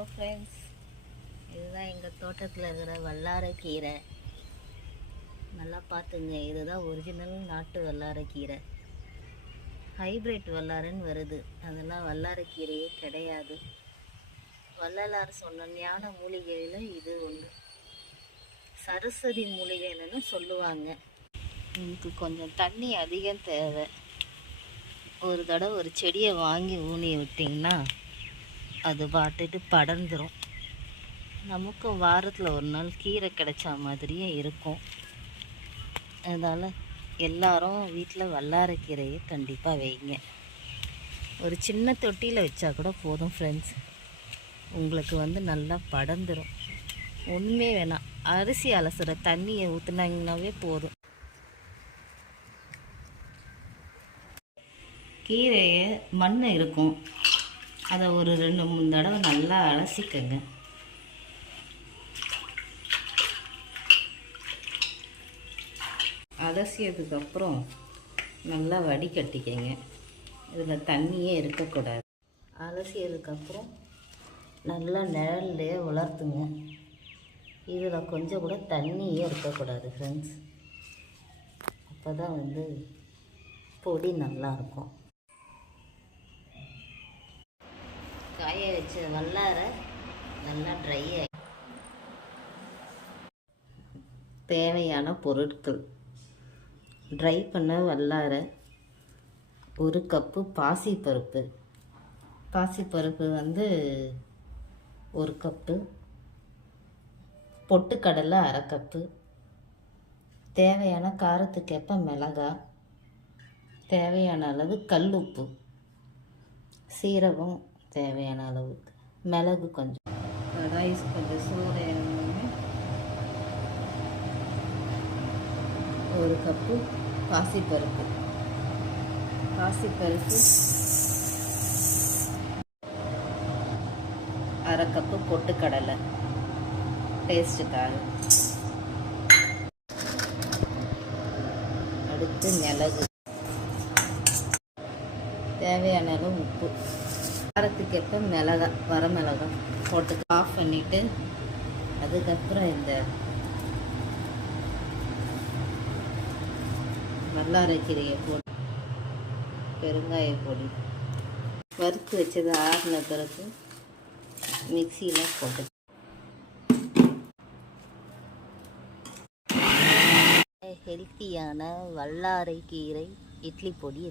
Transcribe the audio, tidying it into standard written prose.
Hello friends, இதுதான் எங்கள் தோட்டத்தில் இருக்கிற வல்லாரைக்கீரை. நல்லா பார்த்துங்க, இதுதான் ஒரிஜினல் நாட்டு வல்லாரைக்கீரை. ஹைப்ரிட் வல்லாரைன்னு வருது, அதெல்லாம் வல்லாரைக்கீரையே கிடையாது. வள்ளலார் சொன்ன ஞான மூலிகையில் இது ஒன்று. சரஸ்வதி மூலிகைன்னு சொல்லுவாங்க. இதுக்கு கொஞ்சம் தண்ணி அதிகம் தேவை. ஒரு தடவை ஒரு செடியை வாங்கி ஊனி விட்டிங்கன்னா அது பாட்டுட்டு படர்ந்துடும். நமக்கும் வாரத்தில் ஒரு நாள் கீரை கிடைச்சா மாதிரியே இருக்கும். அதனால் எல்லாரும் வீட்டில் வல்லாரைக்கீரையை கண்டிப்பாக வைங்க. ஒரு சின்ன தொட்டியில் வச்சா கூட போதும் ஃப்ரெண்ட்ஸ். உங்களுக்கு நல்லா படர்ந்துடும். ஒன்றுமே வேணாம், அரிசி அலசுகிற தண்ணியை ஊற்றுனாங்கனாவே போதும். கீரையை மண் இருக்கும், அதை ஒரு 2-3 தடவை நல்லா அலசிக்கங்க. அலசியதுக்கப்புறம் நல்லா வடிகட்டிக்கங்க. இதில் தண்ணியே இருக்கக்கூடாது. அலசியதுக்கப்புறம் நல்லா நிழல்லையே உலர்த்துங்க. இதில் கொஞ்சம் கூட தண்ணியே இருக்கக்கூடாது ஃப்ரெண்ட்ஸ். அப்போ தான் பொடி நல்லாயிருக்கும். காய வச்ச வல்லாரை நல்லா ட்ரை ஆகி தேவையான பொருட்கள்: ட்ரை பண்ண வல்லாரை, 1 கப்பு பாசிப்பருப்பு. பாசிப்பருப்பு 1 கப்பு, பொட்டுக்கடலை 1/2 கப்பு, தேவையான காரத்துக்கேற்ப மிளகாய், தேவையான அளவு கல்லுப்பு, சீரகம் தேவையான அளவுக்கு, மிளகு கொஞ்சம், ரைஸ் கொஞ்சம் சோறு இறங்கணுமே. 1 கப்பு பாசிப்பருப்பு, 1/2 கப்பு பொட்டுக்கடலை டேஸ்ட்டுக்காக. அடுத்து மிளகு, தேவையான அளவு உப்பு, காரத்துக்கேற்ப மிளகாய், வரமிளகாய் போட்டு ஆஃப் பண்ணிவிட்டு அதுக்கப்புறம் இந்த வல்லாரைக்கீரையை போட்டு பெருங்காய பொடி வறுத்து வச்சது ஆறின பிறகு மிக்சியில் போட்டு ஹெல்த்தியான வல்லாரைக்கீரை இட்லி பொடி